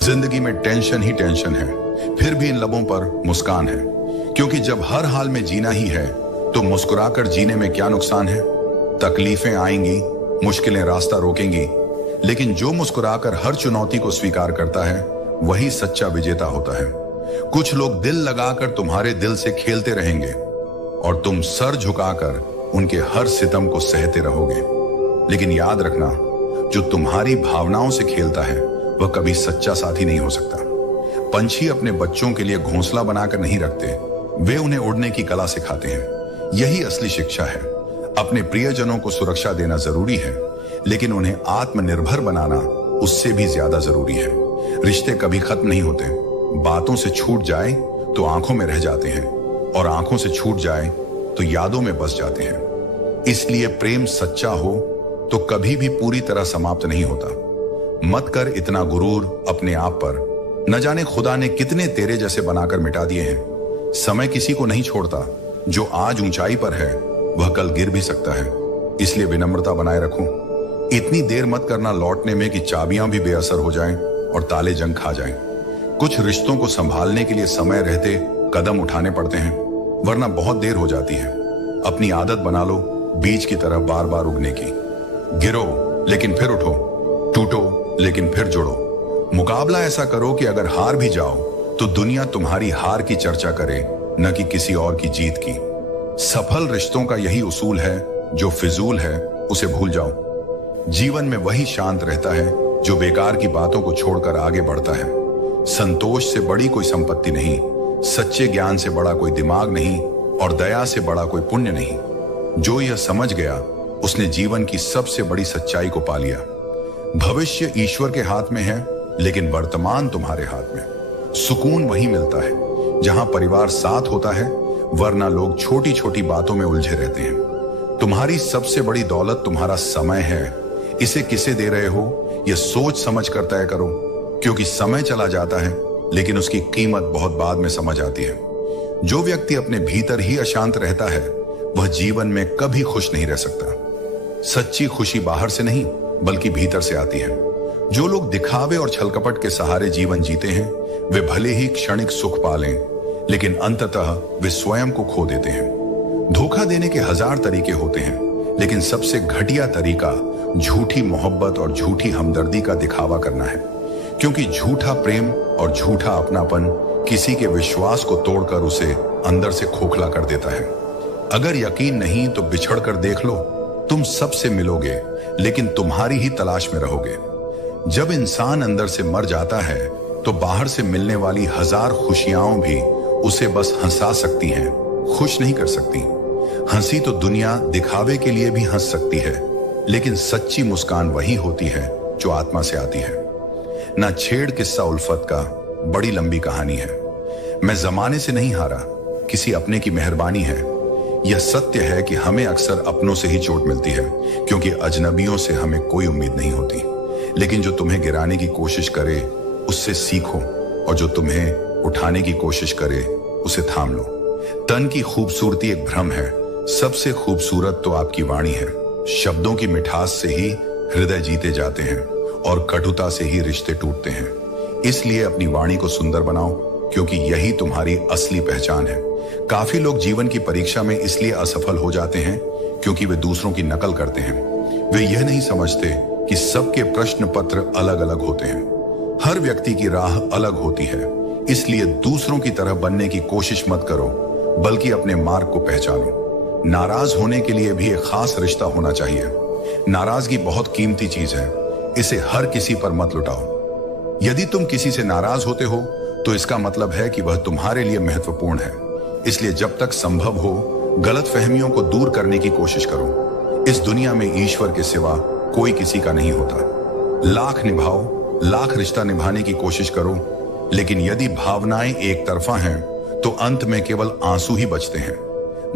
जिंदगी में टेंशन ही टेंशन है, फिर भी इन लबों पर मुस्कान है। क्योंकि जब हर हाल में जीना ही है तो मुस्कुराकर जीने में क्या नुकसान है। तकलीफें आएंगी, मुश्किलें रास्ता रोकेंगी, लेकिन जो मुस्कुराकर हर चुनौती को स्वीकार करता है वही सच्चा विजेता होता है। कुछ लोग दिल लगाकर तुम्हारे दिल से खेलते रहेंगे और तुम सर झुकाकर उनके हर सितम को सहते रहोगे। लेकिन याद रखना, जो तुम्हारी भावनाओं से खेलता है वह कभी सच्चा साथी नहीं हो सकता। पंछी अपने बच्चों के लिए घोंसला बनाकर नहीं रखते, वे उन्हें उड़ने की कला सिखाते हैं। यही असली शिक्षा है। अपने प्रियजनों को सुरक्षा देना जरूरी है, लेकिन उन्हें आत्मनिर्भर बनाना उससे भी ज्यादा जरूरी है। रिश्ते कभी खत्म नहीं होते। बातों से छूट जाए तो आंखों में रह जाते हैं, और आंखों से छूट जाए तो यादों में बस जाते हैं। इसलिए प्रेम सच्चा हो तो कभी भी पूरी तरह समाप्त नहीं होता। मत कर इतना गुरूर अपने आप पर, न जाने खुदा ने कितने तेरे जैसे बनाकर मिटा दिए हैं। समय किसी को नहीं छोड़ता। जो आज ऊंचाई पर है वह कल गिर भी सकता है। इसलिए विनम्रता बनाए रखो। इतनी देर मत करना लौटने में कि चाबियां भी बेअसर हो जाएं और ताले जंग खा जाएं। कुछ रिश्तों को संभालने के लिए समय रहते कदम उठाने पड़ते हैं, वरना बहुत देर हो जाती है। अपनी आदत बना लो बीज की तरह बार बार उगने की। गिरो लेकिन फिर उठो, टूटो लेकिन फिर जुड़ो। मुकाबला ऐसा करो कि अगर हार भी जाओ तो दुनिया तुम्हारी हार की चर्चा करे, न कि किसी और की जीत की। सफल रिश्तों का यही उसूल है, जो फिजूल है उसे भूल जाओ। जीवन में वही शांत रहता है जो बेकार की बातों को छोड़कर आगे बढ़ता है। संतोष से बड़ी कोई संपत्ति नहीं, सच्चे ज्ञान से बड़ा कोई दिमाग नहीं, और दया से बड़ा कोई पुण्य नहीं। जो यह समझ गया उसने जीवन की सबसे बड़ी सच्चाई को पा लिया। भविष्य ईश्वर के हाथ में है, लेकिन वर्तमान तुम्हारे हाथ में। सुकून वहीं मिलता है जहां परिवार साथ होता है, वरना लोग छोटी छोटी बातों में उलझे रहते हैं। तुम्हारी सबसे बड़ी दौलत तुम्हारा समय है। इसे किसे दे रहे हो यह सोच समझ कर तय करो, क्योंकि समय चला जाता है लेकिन उसकी कीमत बहुत बाद में समझ आती है। जो व्यक्ति अपने भीतर ही अशांत रहता है वह जीवन में कभी खुश नहीं रह सकता। सच्ची खुशी बाहर से नहीं बल्कि भीतर से आती है। जो लोग दिखावे और छलकपट के सहारे जीवन जीते हैं वे भले ही क्षणिक सुख पालें, लेकिन अंततः वे स्वयं को खो देते हैं। धोखा देने के 1000 तरीके होते हैं, लेकिन सबसे घटिया तरीका झूठी मोहब्बत और झूठी हमदर्दी का दिखावा करना है। क्योंकि झूठा प्रेम और झूठा अपनापन किसी के विश्वास को तोड़कर उसे अंदर से खोखला कर देता है। अगर यकीन नहीं तो बिछड़ कर देख लो। तुम सबसे मिलोगे लेकिन तुम्हारी ही तलाश में रहोगे। जब इंसान अंदर से मर जाता है तो बाहर से मिलने वाली 1000 खुशियां भी उसे बस हंसा सकती हैं, खुश नहीं कर सकती। हंसी तो दुनिया दिखावे के लिए भी हंस सकती है, लेकिन सच्ची मुस्कान वही होती है जो आत्मा से आती है। ना छेड़ किस्सा उल्फत का, बड़ी लंबी कहानी है। मैं जमाने से नहीं हारा, किसी अपने की मेहरबानी है। यह सत्य है कि हमें अक्सर अपनों से ही चोट मिलती है, क्योंकि अजनबियों से हमें कोई उम्मीद नहीं होती। लेकिन जो तुम्हें गिराने की कोशिश करे उससे सीखो, और जो तुम्हें उठाने की कोशिश करे उसे थाम लो। तन की खूबसूरती एक भ्रम है, सबसे खूबसूरत तो आपकी वाणी है। शब्दों की मिठास से ही हृदय जीते जाते हैं और कटुता से ही रिश्ते टूटते हैं। इसलिए अपनी वाणी को सुंदर बनाओ, क्योंकि यही तुम्हारी असली पहचान है। काफी लोग जीवन की परीक्षा में इसलिए असफल हो जाते हैं क्योंकि वे दूसरों की नकल करते हैं। वे यह नहीं समझते कि सबके प्रश्न पत्र अलग अलग होते हैं। हर व्यक्ति की राह अलग होती है। इसलिए दूसरों की तरह बनने की कोशिश मत करो, बल्कि अपने मार्ग को पहचानो। नाराज होने के लिए भी एक खास रिश्ता होना चाहिए। नाराजगी बहुत कीमती चीज है, इसे हर किसी पर मत लुटाओ। यदि तुम किसी से नाराज होते हो तो इसका मतलब है कि वह तुम्हारे लिए महत्वपूर्ण है। इसलिए जब तक संभव हो गलतफहमियों को दूर करने की कोशिश करो। इस दुनिया में ईश्वर के सिवा कोई किसी का नहीं होता। लाख निभाओ, लाख रिश्ता निभाने की कोशिश करो, लेकिन यदि भावनाएं एक तरफा हैं तो अंत में केवल आंसू ही बचते हैं।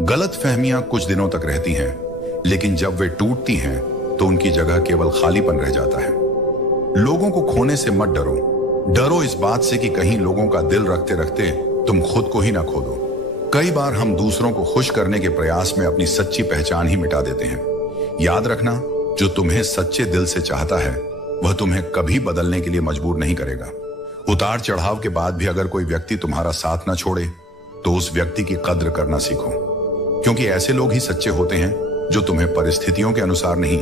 गलतफहमियां कुछ दिनों तक रहती हैं, लेकिन जब वे टूटती हैं तो उनकी जगह केवल खालीपन रह जाता है। लोगों को खोने से मत डरो। डरो इस बात से कि कहीं लोगों का दिल रखते रखते तुम खुद को ही ना खो दो। कई बार हम दूसरों को खुश करने के प्रयास में अपनी सच्ची पहचान ही मिटा देते हैं। याद रखना, जो तुम्हें सच्चे दिल से चाहता है वह तुम्हें कभी बदलने के लिए मजबूर नहीं करेगा। उतार चढ़ाव के बाद भी अगर कोई व्यक्ति तुम्हारा साथ ना छोड़े तो उस व्यक्ति की कद्र करना सीखो, क्योंकि ऐसे लोग ही सच्चे होते हैं जो तुम्हें परिस्थितियों के अनुसार नहीं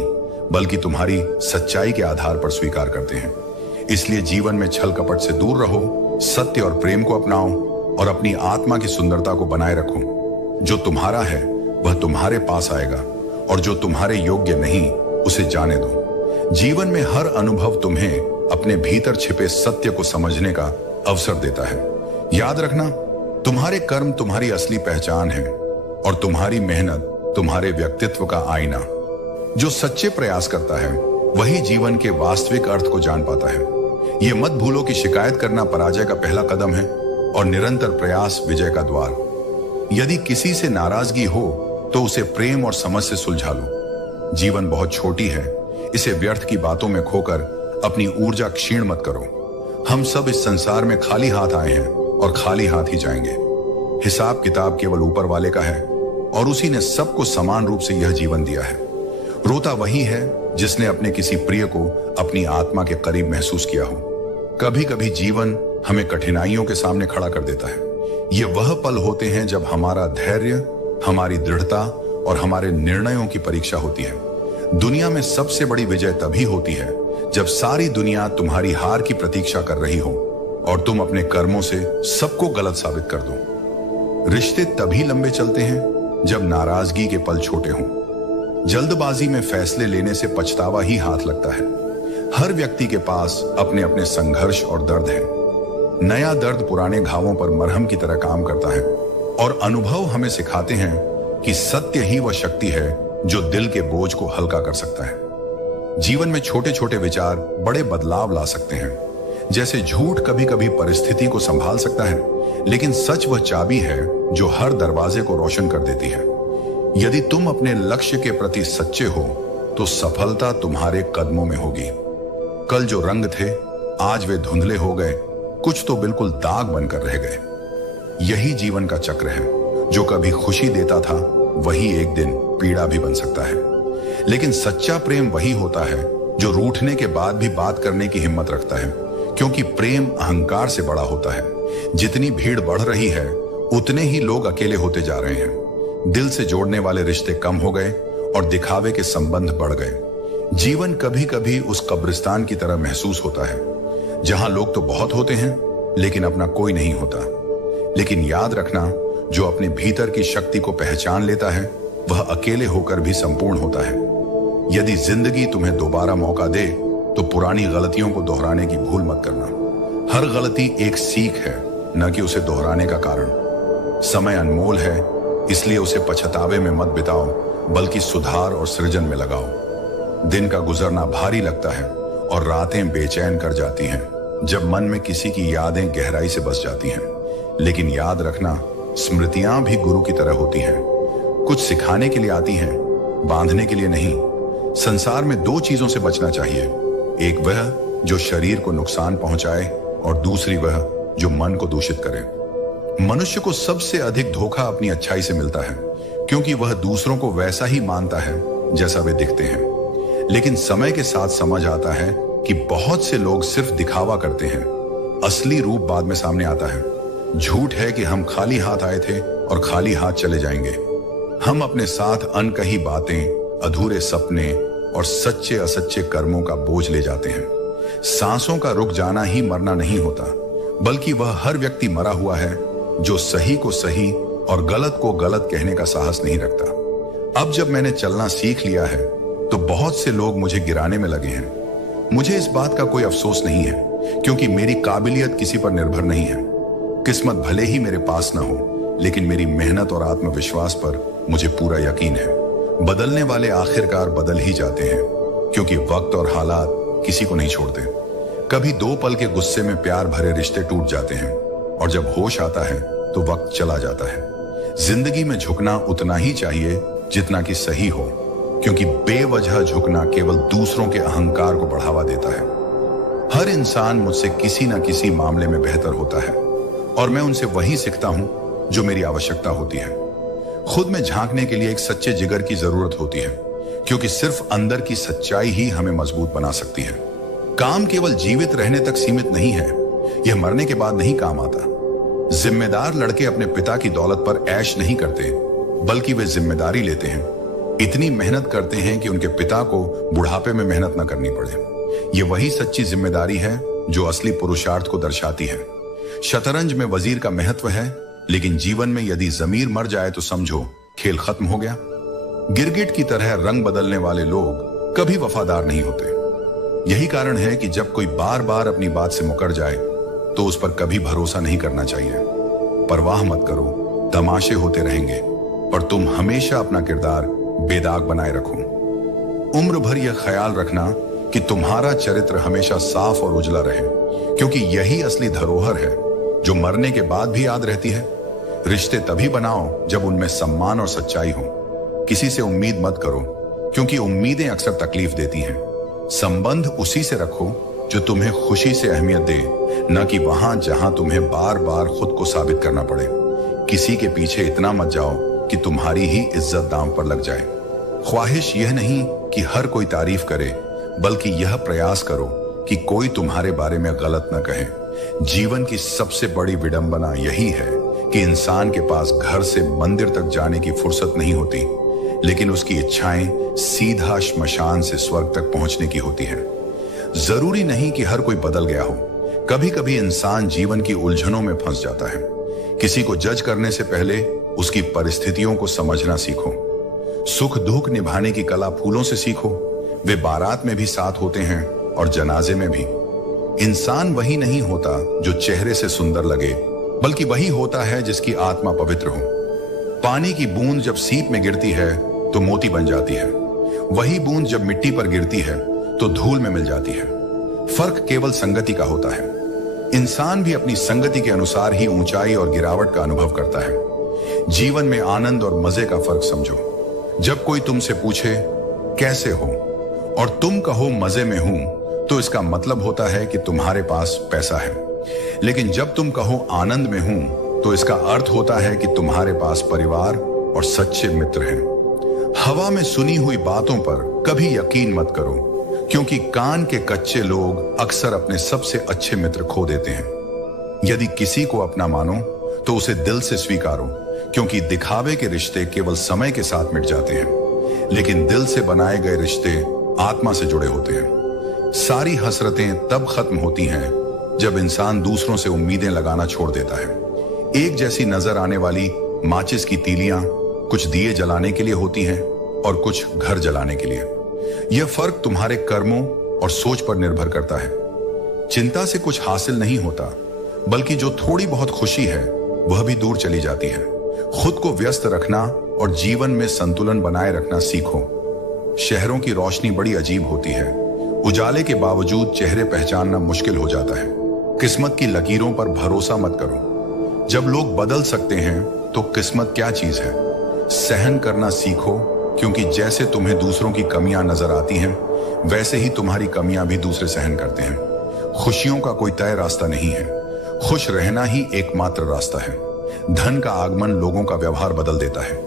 बल्कि तुम्हारी सच्चाई के आधार पर स्वीकार करते हैं। इसलिए जीवन में छल कपट से दूर रहो, सत्य और प्रेम को अपनाओ और अपनी आत्मा की सुंदरता को बनाए रखो। जो तुम्हारा है वह तुम्हारे पास आएगा और जो तुम्हारे योग्य नहीं उसे जाने दो। जीवन में हर अनुभव तुम्हें अपने भीतर छिपे सत्य को समझने का अवसर देता है। याद रखना, तुम्हारे कर्म तुम्हारी असली पहचान है और तुम्हारी मेहनत तुम्हारे व्यक्तित्व का आईना। जो सच्चे प्रयास करता है वही जीवन के वास्तविक अर्थ को जान पाता है। यह मत भूलो कि शिकायत करना पराजय का पहला कदम है और निरंतर प्रयास विजय का द्वार। यदि किसी से नाराजगी हो तो उसे प्रेम और समझ से सुलझा लो। जीवन बहुत छोटी है, इसे व्यर्थ की बातों में खोकर अपनी ऊर्जा क्षीण मत करो। हम सब इस संसार में खाली हाथ आए हैं और खाली हाथ ही जाएंगे। हिसाब किताब केवल ऊपर वाले का है और उसी ने सबको समान रूप से यह जीवन दिया है। रोता वही है जिसने अपने किसी प्रिय को अपनी आत्मा के करीब महसूस किया हो। कभी कभी जीवन हमें कठिनाइयों के सामने खड़ा कर देता है। ये वह पल होते हैं जब हमारा धैर्य, हमारी दृढ़ता और हमारे निर्णयों की परीक्षा होती है। दुनिया में सबसे बड़ी विजय तभी होती है जब सारी दुनिया तुम्हारी हार की प्रतीक्षा कर रही हो और तुम अपने कर्मों से सबको गलत साबित कर दो। रिश्ते तभी लंबे चलते हैं जब नाराजगी के पल छोटे हों। जल्दबाजी में फैसले लेने से पछतावा ही हाथ लगता है। हर व्यक्ति के पास अपने अपने संघर्ष और दर्द है। नया दर्द पुराने घावों पर मरहम की तरह काम करता है और अनुभव हमें सिखाते हैं कि सत्य ही वह शक्ति है जो दिल के बोझ को हल्का कर सकता है। जीवन में छोटे छोटे विचार बड़े बदलाव ला सकते हैं। जैसे झूठ कभी कभी परिस्थिति को संभाल सकता है, लेकिन सच वह चाबी है जो हर दरवाजे को रोशन कर देती है। यदि तुम अपने लक्ष्य के प्रति सच्चे हो तो सफलता तुम्हारे कदमों में होगी। कल जो रंग थे आज वे धुंधले हो गए, कुछ तो बिल्कुल दाग बनकर रह गए। यही जीवन का चक्र है। जो कभी खुशी देता था वही एक दिन पीड़ा भी बन सकता है। लेकिन सच्चा प्रेम वही होता है जो रूठने के बाद भी बात करने की हिम्मत रखता है, क्योंकि प्रेम अहंकार से बड़ा होता है। जितनी भीड़ बढ़ रही है उतने ही लोग अकेले होते जा रहे हैं। दिल से जोड़ने वाले रिश्ते कम हो गए और दिखावे के संबंध बढ़ गए। जीवन कभी कभी उस कब्रिस्तान की तरह महसूस होता है जहां लोग तो बहुत होते हैं लेकिन अपना कोई नहीं होता। लेकिन याद रखना, जो अपने भीतर की शक्ति को पहचान लेता है वह अकेले होकर भी संपूर्ण होता है। यदि जिंदगी तुम्हें दोबारा मौका दे तो पुरानी गलतियों को दोहराने की भूल मत करना। हर गलती एक सीख है, न कि उसे दोहराने का कारण। समय अनमोल है, इसलिए उसे पछतावे में मत बिताओ बल्कि सुधार और सृजन में लगाओ। दिन का गुजरना भारी लगता है और रातें बेचैन कर जाती हैं जब मन में किसी की यादें गहराई से बस जाती हैं। लेकिन याद रखना, स्मृतियां भी गुरु की तरह होती हैं। कुछ सिखाने के लिए आती हैं, बांधने के लिए नहीं। संसार में दो चीजों से बचना चाहिए, एक वह जो शरीर को नुकसान पहुंचाए और दूसरी वह जो मन को दूषित करे। मनुष्य को सबसे अधिक धोखा अपनी अच्छाई से मिलता है, क्योंकि वह दूसरों को वैसा ही मानता है जैसा वे दिखते हैं। लेकिन समय के साथ समझ आता है कि बहुत से लोग सिर्फ दिखावा करते हैं, असली रूप बाद में सामने आता है। झूठ है कि हम खाली हाथ आए थे और खाली हाथ चले जाएंगे। हम अपने साथ अनकही बातें, अधूरे सपने और सच्चे असच्चे कर्मों का बोझ ले जाते हैं। सांसों का रुक जाना ही मरना नहीं होता, बल्कि वह हर व्यक्ति मरा हुआ है जो सही को सही और गलत को गलत कहने का साहस नहीं रखता। अब जब मैंने चलना सीख लिया है तो बहुत से लोग मुझे गिराने में लगे हैं। मुझे इस बात का कोई अफसोस नहीं है, क्योंकि मेरी काबिलियत किसी पर निर्भर नहीं है। किस्मत भले ही मेरे पास ना हो, लेकिन मेरी मेहनत और आत्मविश्वास पर मुझे पूरा यकीन है। बदलने वाले आखिरकार बदल ही जाते हैं, क्योंकि वक्त और हालात किसी को नहीं छोड़ते। कभी दो पल के गुस्से में प्यार भरे रिश्ते टूट जाते हैं और जब होश आता है तो वक्त चला जाता है। जिंदगी में झुकना उतना ही चाहिए जितना कि सही हो, क्योंकि बेवजह झुकना केवल दूसरों के अहंकार को बढ़ावा देता है। हर इंसान मुझसे किसी न किसी मामले में बेहतर होता है और मैं उनसे वही सीखता हूं जो मेरी आवश्यकता होती है। खुद में झांकने के लिए एक सच्चे जिगर की जरूरत होती है, क्योंकि सिर्फ अंदर की सच्चाई ही हमें मजबूत बना सकती है। काम केवल जीवित रहने तक सीमित नहीं है, यह मरने के बाद नहीं काम आता। जिम्मेदार लड़के अपने पिता की दौलत पर ऐश नहीं करते, बल्कि वे जिम्मेदारी लेते हैं, इतनी मेहनत करते हैं कि उनके पिता को बुढ़ापे में मेहनत न करनी पड़े। यह वही सच्ची जिम्मेदारी है जो असली पुरुषार्थ को दर्शाती है। शतरंज में वजीर का महत्व है, लेकिन जीवन में यदि जमीर मर जाए तो समझो खेल खत्म हो गया। गिरगिट की तरह रंग बदलने वाले लोग कभी वफादार नहीं होते। यही कारण है कि जब कोई बार बार अपनी बात से मुकर जाए तो उस पर कभी भरोसा नहीं करना चाहिए। परवाह मत करो, तमाशे होते रहेंगे, पर तुम हमेशा अपना किरदार बेदाग बनाए रखो। उम्र भर यह ख्याल रखना कि तुम्हारा चरित्र हमेशा साफ और उजला रहे, क्योंकि यही असली धरोहर है जो मरने के बाद भी याद रहती है। रिश्ते तभी बनाओ जब उनमें सम्मान और सच्चाई हो। किसी से उम्मीद मत करो, क्योंकि उम्मीदें अक्सर तकलीफ देती हैं। संबंध उसी से रखो जो तुम्हें खुशी से अहमियत दे, न कि वहां जहां तुम्हें बार बार खुद को साबित करना पड़े। किसी के पीछे इतना मत जाओ कि तुम्हारी ही इज्जत दांव पर लग जाए। ख्वाहिश यह नहीं कि हर कोई तारीफ करे, बल्कि यह प्रयास करो कि कोई तुम्हारे बारे में गलत न कहे। जीवन की सबसे बड़ी विडंबना यही है कि इंसान के पास घर से मंदिर तक जाने की फुर्सत नहीं होती, लेकिन उसकी इच्छाएं सीधा श्मशान से स्वर्ग तक पहुंचने की होती हैं। जरूरी नहीं कि हर कोई बदल गया हो। कभी कभी इंसान जीवन की उलझनों में फंस जाता है। किसी को जज करने से पहले उसकी परिस्थितियों को समझना सीखो। सुख दुख निभाने की कला फूलों से सीखो। वे बारात में भी साथ होते हैं और जनाजे में भी। इंसान वही नहीं होता जो चेहरे से सुंदर लगे, बल्कि वही होता है जिसकी आत्मा पवित्र हो। पानी की बूंद जब सीप में गिरती है तो मोती बन जाती है, वही बूंद जब मिट्टी पर गिरती है तो धूल में मिल जाती है। फर्क केवल संगति का होता है। इंसान भी अपनी संगति के अनुसार ही ऊंचाई और गिरावट का अनुभव करता है। जीवन में आनंद और मजे का फर्क समझो। जब कोई तुमसे पूछे कैसे हो और तुम कहो मजे में हूं, तो इसका मतलब होता है कि तुम्हारे पास पैसा है। लेकिन जब तुम कहो आनंद में हूं, तो इसका अर्थ होता है कि तुम्हारे पास परिवार और सच्चे मित्र हैं। हवा में सुनी हुई बातों पर कभी यकीन मत करो, क्योंकि कान के कच्चे लोग अक्सर अपने सबसे अच्छे मित्र खो देते हैं। यदि किसी को अपना मानो तो उसे दिल से स्वीकारो, क्योंकि दिखावे के रिश्ते केवल समय के साथ मिट जाते हैं, लेकिन दिल से बनाए गए रिश्ते आत्मा से जुड़े होते हैं। सारी हसरतें तब खत्म होती हैं जब इंसान दूसरों से उम्मीदें लगाना छोड़ देता है। एक जैसी नजर आने वाली माचिस की तीलियां कुछ दिए जलाने के लिए होती हैं और कुछ घर जलाने के लिए। यह फर्क तुम्हारे कर्मों और सोच पर निर्भर करता है। चिंता से कुछ हासिल नहीं होता, बल्कि जो थोड़ी बहुत खुशी है वह भी दूर चली जाती है। खुद को व्यस्त रखना और जीवन में संतुलन बनाए रखना सीखो। शहरों की रोशनी बड़ी अजीब होती है। उजाले के बावजूद चेहरे पहचानना मुश्किल हो जाता है। किस्मत की लकीरों पर भरोसा मत करो। जब लोग बदल सकते हैं तो किस्मत क्या चीज है। सहन करना सीखो, क्योंकि जैसे तुम्हें दूसरों की कमियां नजर आती हैं, वैसे ही तुम्हारी कमियां भी दूसरे सहन करते हैं। खुशियों का कोई तय रास्ता नहीं है, खुश रहना ही एकमात्र रास्ता है। धन का आगमन लोगों का व्यवहार बदल देता है।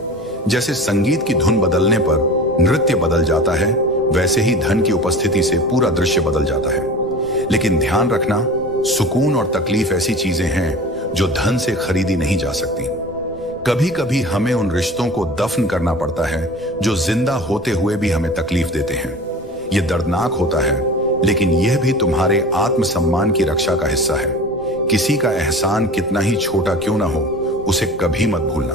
जैसे संगीत की धुन बदलने पर नृत्य बदल जाता है, वैसे ही धन की उपस्थिति से पूरा दृश्य बदल जाता है। लेकिन ध्यान रखना, सुकून और तकलीफ ऐसी चीजें हैं जो धन से खरीदी नहीं जा सकती। कभी कभी हमें उन रिश्तों को दफन करना पड़ता है जो जिंदा होते हुए भी हमें तकलीफ देते हैं। यह दर्दनाक होता है, लेकिन यह भी तुम्हारे आत्मसम्मान की रक्षा का हिस्सा है। किसी का एहसान कितना ही छोटा क्यों ना हो, उसे कभी मत भूलना,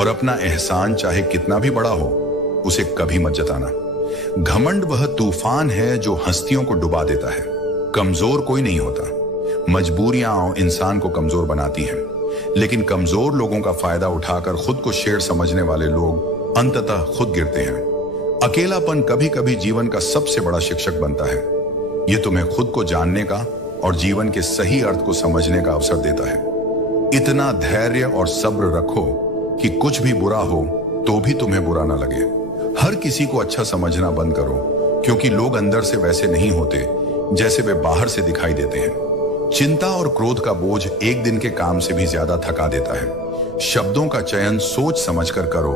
और अपना एहसान चाहे कितना भी बड़ा हो, उसे कभी मत जताना। घमंड वह तूफान है जो हस्तियों को डुबा देता है। कमजोर कोई नहीं होता, मजबूरियां इंसान को कमजोर बनाती हैं। लेकिन कमजोर लोगों का फायदा उठाकर खुद को शेर समझने वाले लोग अंततः खुद गिरते हैं। अकेलापन कभी कभी जीवन का सबसे बड़ा शिक्षक बनता है। यह तुम्हें खुद को जानने का और जीवन के सही अर्थ को समझने का अवसर देता है। इतना धैर्य और सब्र रखो कि कुछ भी बुरा हो तो भी तुम्हें बुरा ना लगे। हर किसी को अच्छा समझना बंद करो, क्योंकि लोग अंदर से वैसे नहीं होते जैसे वे बाहर से दिखाई देते हैं। चिंता और क्रोध का बोझ एक दिन के काम से भी ज्यादा थका देता है। शब्दों का चयन सोच समझकर करो,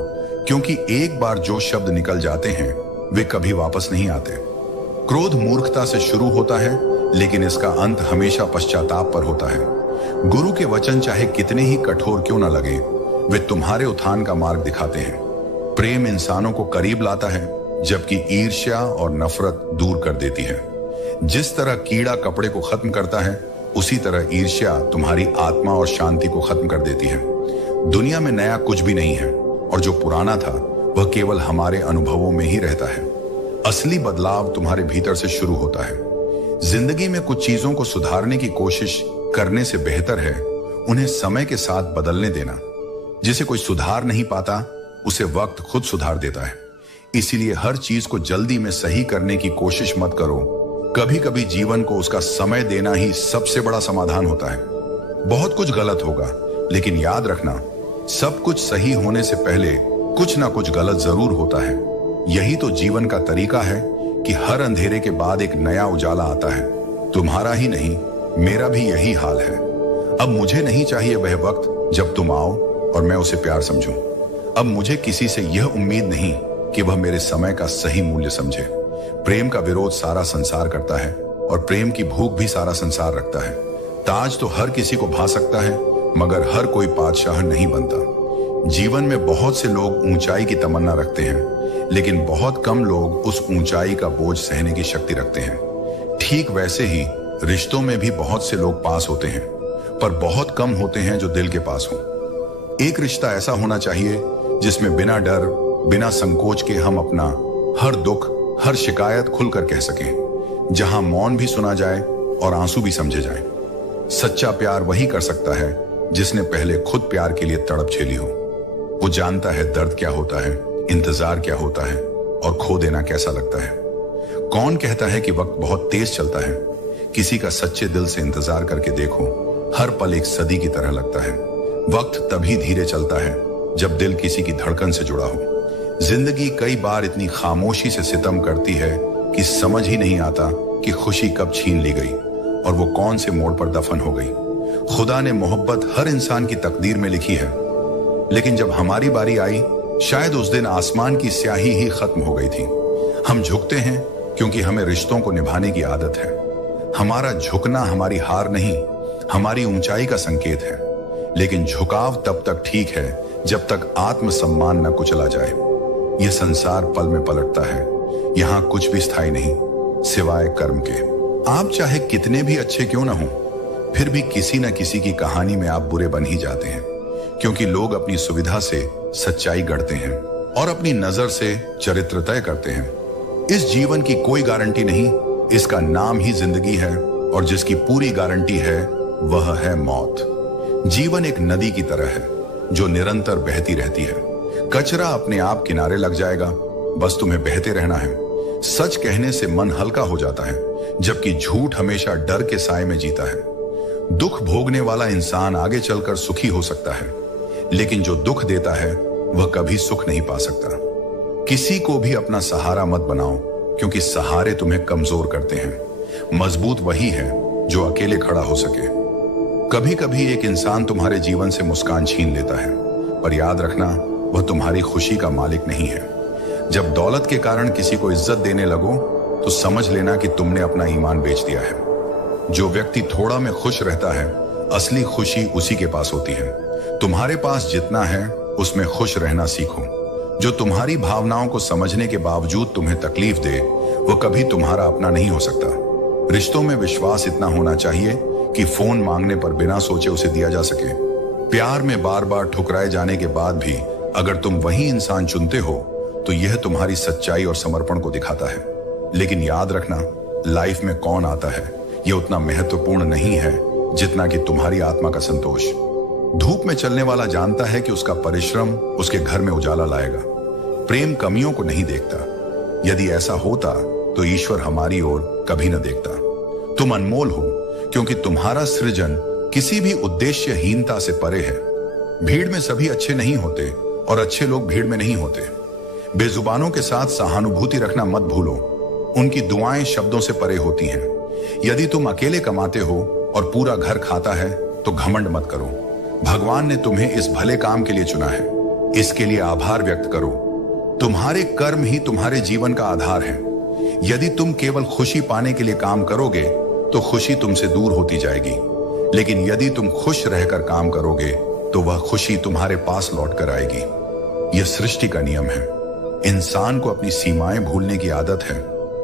क्योंकि एक बार जो शब्द निकल जाते हैं वे कभी वापस नहीं आते। क्रोध मूर्खता से शुरू होता है, लेकिन इसका अंत हमेशा पश्चाताप पर होता है। गुरु के वचन चाहे कितने ही कठोर क्यों न लगे, वे तुम्हारे उत्थान का मार्ग दिखाते हैं। प्रेम इंसानों को करीब लाता है, जबकि ईर्ष्या और नफरत दूर कर देती है। जिस तरह कीड़ा कपड़े को खत्म करता है, उसी तरह ईर्ष्या तुम्हारी आत्मा और शांति को खत्म कर देती है। दुनिया में नया कुछ भी नहीं है, और जो पुराना था वह केवल हमारे अनुभवों में ही रहता है। असली बदलाव तुम्हारे भीतर से शुरू होता है। जिंदगी में कुछ चीजों को सुधारने की कोशिश करने से बेहतर है उन्हें समय के साथ बदलने देना। जिसे कोई सुधार नहीं पाता, उसे वक्त खुद सुधार देता है। इसीलिए हर चीज को जल्दी में सही करने की कोशिश मत करो। कभी कभी जीवन को उसका समय देना ही सबसे बड़ा समाधान होता है। बहुत कुछ गलत होगा, लेकिन याद रखना, सब कुछ सही होने से पहले कुछ ना कुछ गलत जरूर होता है। यही तो जीवन का तरीका है कि हर अंधेरे के बाद एक नया उजाला आता है। तुम्हारा ही नहीं, मेरा भी यही हाल है। अब मुझे नहीं चाहिए वह वक्त जब तुम आओ और मैं उसे प्यार समझूं। अब मुझे किसी से यह उम्मीद नहीं कि वह मेरे समय का सही मूल्य समझे। प्रेम का विरोध सारा संसार करता है, और प्रेम की भूख भी सारा संसार रखता है। ताज तो हर किसी को भा सकता है, मगर हर कोई बादशाह नहीं बनता। जीवन में बहुत से लोग ऊंचाई की तमन्ना रखते हैं, लेकिन बहुत कम लोग उस ऊंचाई का बोझ सहने की शक्ति रखते हैं। ठीक वैसे ही रिश्तों में भी बहुत से लोग पास होते हैं, पर बहुत कम होते हैं जो दिल के पास हो। एक रिश्ता ऐसा होना चाहिए जिसमें बिना डर, बिना संकोच के हम अपना हर दुख, हर शिकायत खुलकर कह सकें, जहां मौन भी सुना जाए और आंसू भी समझे जाए। सच्चा प्यार वही कर सकता है जिसने पहले खुद प्यार के लिए तड़प झेली हो। वो जानता है दर्द क्या होता है, इंतजार क्या होता है, और खो देना कैसा लगता है। कौन कहता है कि वक्त बहुत तेज चलता है? किसी का सच्चे दिल से इंतजार करके देखो, हर पल एक सदी की तरह लगता है। वक्त तभी धीरे चलता है जब दिल किसी की धड़कन से जुड़ा हो। जिंदगी कई बार इतनी खामोशी से सितम करती है कि समझ ही नहीं आता कि खुशी कब छीन ली गई और वो कौन से मोड़ पर दफन हो गई। खुदा ने मोहब्बत हर इंसान की तकदीर में लिखी है, लेकिन जब हमारी बारी आई, शायद उस दिन आसमान की स्याही ही खत्म हो गई थी। हम झुकते हैं क्योंकि हमें रिश्तों को निभाने की आदत है। हमारा झुकना हमारी हार नहीं, हमारी ऊंचाई का संकेत है। लेकिन झुकाव तब तक ठीक है जब तक आत्मसम्मान न कुचला जाए। यह संसार पल में पलटता है, यहां कुछ भी स्थायी नहीं सिवाय कर्म के। आप चाहे कितने भी अच्छे क्यों ना हो, फिर भी किसी न किसी की कहानी में आप बुरे बन ही जाते हैं, क्योंकि लोग अपनी सुविधा से सच्चाई गढ़ते हैं और अपनी नजर से चरित्र तय करते हैं। इस जीवन की कोई गारंटी नहीं, इसका नाम ही जिंदगी है, और जिसकी पूरी गारंटी है वह है मौत। जीवन एक नदी की तरह है जो निरंतर बहती रहती है। कचरा अपने आप किनारे लग जाएगा, बस तुम्हें बहते रहना है। सच कहने से मन हल्का हो जाता है, जबकि झूठ हमेशा डर के साए में जीता है। दुख भोगने वाला इंसान आगे चलकर सुखी हो सकता है, लेकिन जो दुख देता है वह कभी सुख नहीं पा सकता। किसी को भी अपना सहारा मत बनाओ, क्योंकि सहारे तुम्हें कमजोर करते हैं। मजबूत वही है जो अकेले खड़ा हो सके। कभी कभी एक इंसान तुम्हारे जीवन से मुस्कान छीन लेता है, पर याद रखना वह तुम्हारी खुशी का मालिक नहीं है। जब दौलत के कारण किसी को इज्जत देने लगो, तो समझ लेना कि तुमने अपना ईमान बेच दिया है। जो व्यक्ति थोड़ा में खुश रहता है, असली खुशी उसी के पास होती है। तुम्हारे पास जितना है उसमें खुश रहना सीखो। जो तुम्हारी भावनाओं को समझने के बावजूद तुम्हें तकलीफ दे, वो कभी तुम्हारा अपना नहीं हो सकता। रिश्तों में विश्वास इतना होना चाहिए कि फोन मांगने पर बिना सोचे उसे दिया जा सके। प्यार में बार बार ठुकराए जाने के बाद भी अगर तुम वही इंसान चुनते हो, तो यह तुम्हारी सच्चाई और समर्पण को दिखाता है। लेकिन याद रखना, लाइफ में कौन आता है यह उतना महत्वपूर्ण नहीं है जितना कि तुम्हारी आत्मा का संतोष। धूप में चलने वाला जानता है कि उसका परिश्रम उसके घर में उजाला लाएगा। प्रेम कमियों को नहीं देखता। यदि ऐसा होता तो ईश्वर हमारी ओर कभी न देखता। तुम अनमोल हो क्योंकि तुम्हारा सृजन किसी भी उद्देश्यहीनता से परे है। भीड़ में सभी अच्छे नहीं होते और अच्छे लोग भीड़ में नहीं होते। बेजुबानों के साथ सहानुभूति रखना मत भूलो, उनकी दुआएं शब्दों से परे होती हैं। यदि तुम अकेले कमाते हो और पूरा घर खाता है तो घमंड मत करो। भगवान ने तुम्हें इस भले काम के लिए चुना है, इसके लिए आभार व्यक्त करो। तुम्हारे कर्म ही तुम्हारे जीवन का आधार है। यदि तुम केवल खुशी पाने के लिए काम करोगे तो खुशी तुमसे दूर होती जाएगी। लेकिन यदि तुम खुश रहकर काम करोगे तो वह खुशी तुम्हारे पास लौट कर आएगी। यह सृष्टि का नियम है। इंसान को अपनी सीमाएं भूलने की आदत है,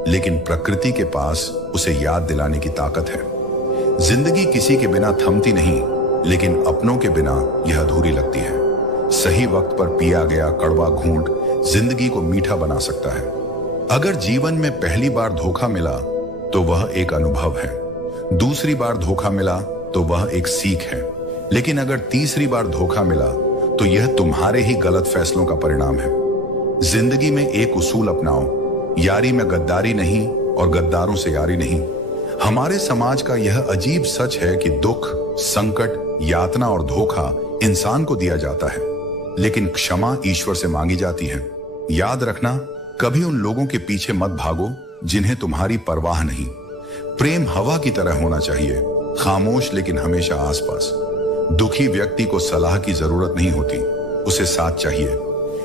लेकिन प्रकृति के पास उसे याद दिलाने की ताकत है। जिंदगी किसी के बिना थमती नहीं, लेकिन अपनों के बिना यह अधूरी लगती है। सही वक्त पर पिया गया कड़वा घूंट जिंदगी को मीठा बना सकता है। अगर जीवन में पहली बार धोखा मिला तो वह एक अनुभव है, दूसरी बार धोखा मिला तो वह एक सीख है, लेकिन अगर तीसरी बार धोखा मिला तो यह तुम्हारे ही गलत फैसलों का परिणाम है। जिंदगी में एक उसूल अपनाओ, यारी में गद्दारी नहीं और गद्दारों से यारी नहीं। हमारे समाज का यह अजीब सच है कि दुख, संकट, यातना और धोखा इंसान को दिया जाता है, लेकिन क्षमा ईश्वर से मांगी जाती है। याद रखना, कभी उन लोगों के पीछे मत भागो जिन्हें तुम्हारी परवाह नहीं। प्रेम हवा की तरह होना चाहिए, खामोश लेकिन हमेशा आसपास। दुखी व्यक्ति को सलाह की जरूरत नहीं होती, उसे साथ चाहिए,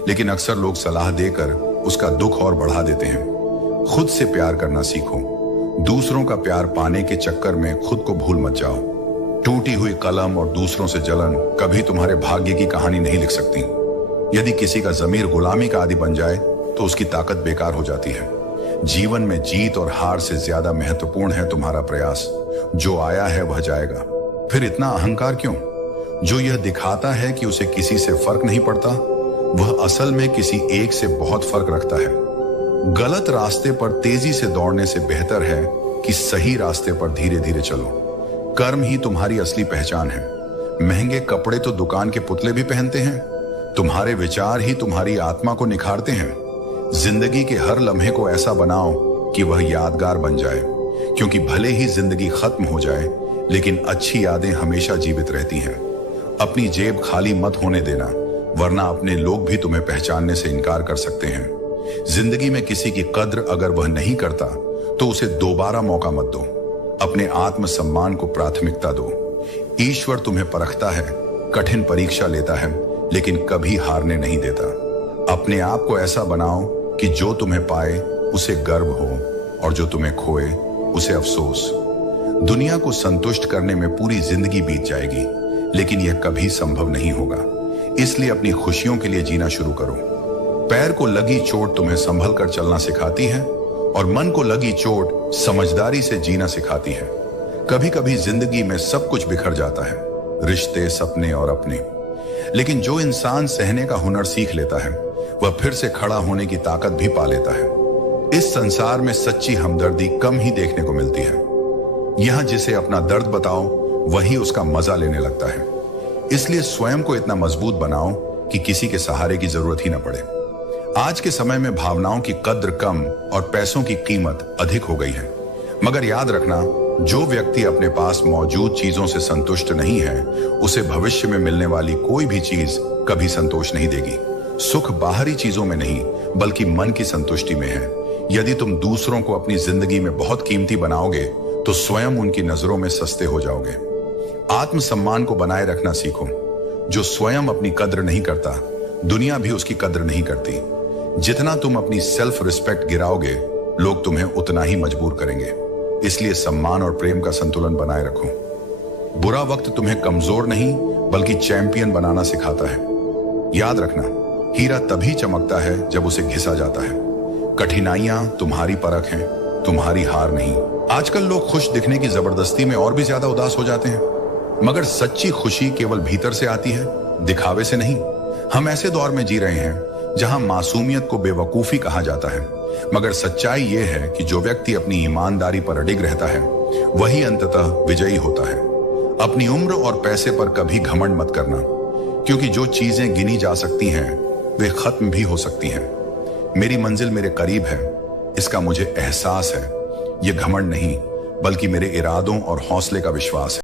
लेकिन अक्सर लोग सलाह देकर उसका दुख और बढ़ा देते हैं। खुद से प्यार करना सीखो। दूसरों का प्यार पाने के चक्कर में खुद को भूल मत जाओ। टूटी हुई कलम और दूसरों से जलन कभी तुम्हारे भाग्य की कहानी नहीं लिख सकती। यदि किसी का जमीर गुलामी का आदी बन जाए तो उसकी ताकत बेकार हो जाती है। जीवन में जीत और हार से ज्यादा महत्वपूर्ण है तुम्हारा प्रयास। जो आया है वह जाएगा, फिर इतना अहंकार क्यों? जो यह दिखाता है कि उसे किसी से फर्क नहीं पड़ता, वह असल में किसी एक से बहुत फर्क रखता है। गलत रास्ते पर तेजी से दौड़ने से बेहतर है कि सही रास्ते पर धीरे धीरे चलो। कर्म ही तुम्हारी असली पहचान है। महंगे कपड़े तो दुकान के पुतले भी पहनते हैं, तुम्हारे विचार ही तुम्हारी आत्मा को निखारते हैं। जिंदगी के हर लम्हे को ऐसा बनाओ कि वह यादगार बन जाए, क्योंकि भले ही जिंदगी खत्म हो जाए, लेकिन अच्छी यादें हमेशा जीवित रहती हैं। अपनी जेब खाली मत होने देना, वरना अपने लोग भी तुम्हें पहचानने से इनकार कर सकते हैं। जिंदगी में किसी की कद्र अगर वह नहीं करता तो उसे दोबारा मौका मत दो। अपने आत्मसम्मान को प्राथमिकता दो। ईश्वर तुम्हें परखता है, कठिन परीक्षा लेता है, लेकिन कभी हारने नहीं देता। अपने आप को ऐसा बनाओ कि जो तुम्हें पाए उसे गर्व हो और जो तुम्हें खोए उसे अफसोस। दुनिया को संतुष्ट करने में पूरी जिंदगी बीत जाएगी, लेकिन यह कभी संभव नहीं होगा। इसलिए अपनी खुशियों के लिए जीना शुरू करो। पैर को लगी चोट तुम्हें संभल कर चलना सिखाती है और मन को लगी चोट समझदारी से जीना सिखाती है। कभी कभी जिंदगी में सब कुछ बिखर जाता है, रिश्ते, सपने और अपने, लेकिन जो इंसान सहने का हुनर सीख लेता है वह फिर से खड़ा होने की ताकत भी पा लेता है। इस संसार में सच्ची हमदर्दी कम ही देखने को मिलती है। यहां जिसे अपना दर्द बताओ वही उसका मजा लेने लगता है। इसलिए स्वयं को इतना मजबूत बनाओ कि किसी के सहारे की जरूरत ही न पड़े। आज के समय में भावनाओं की कद्र कम और पैसों की कीमत अधिक हो गई है, मगर याद रखना, जो व्यक्ति अपने पास मौजूद चीजों से संतुष्ट नहीं है, उसे भविष्य में मिलने वाली कोई भी चीज कभी संतोष नहीं देगी। सुख बाहरी चीजों में नहीं, बल्कि मन की संतुष्टि में है। यदि तुम दूसरों को अपनी जिंदगी में बहुत कीमती बनाओगे तो स्वयं उनकी नजरों में सस्ते हो जाओगे। आत्मसम्मान को बनाए रखना सीखो। जो स्वयं अपनी कद्र नहीं करता, दुनिया भी उसकी कद्र नहीं करती। जितना तुम अपनी सेल्फ रिस्पेक्ट गिराओगे, लोग तुम्हें उतना ही मजबूर करेंगे। इसलिए सम्मान और प्रेम का संतुलन बनाए रखो। बुरा वक्त तुम्हें कमजोर नहीं बल्कि चैंपियन बनाना सिखाता है। याद रखना, हीरा तभी चमकता है जब उसे घिसा जाता है। कठिनाइयां तुम्हारी परख हैं, तुम्हारी हार नहीं। आजकल लोग खुश दिखने की जबरदस्ती में और भी ज्यादा उदास हो जाते हैं, मगर सच्ची खुशी केवल भीतर से आती है, दिखावे से नहीं। हम ऐसे दौर में जी रहे हैं जहां मासूमियत को बेवकूफी कहा जाता है, मगर सच्चाई यह है कि जो व्यक्ति अपनी ईमानदारी पर अडिग रहता है वही अंततः विजयी होता है। अपनी उम्र और पैसे पर कभी घमंड मत करना, क्योंकि जो चीजें गिनी जा सकती हैं वे खत्म भी हो सकती हैं। मेरी मंजिल मेरे करीब है, इसका मुझे एहसास है। यह घमंड नहीं, बल्कि मेरे इरादों और हौसले का विश्वास है।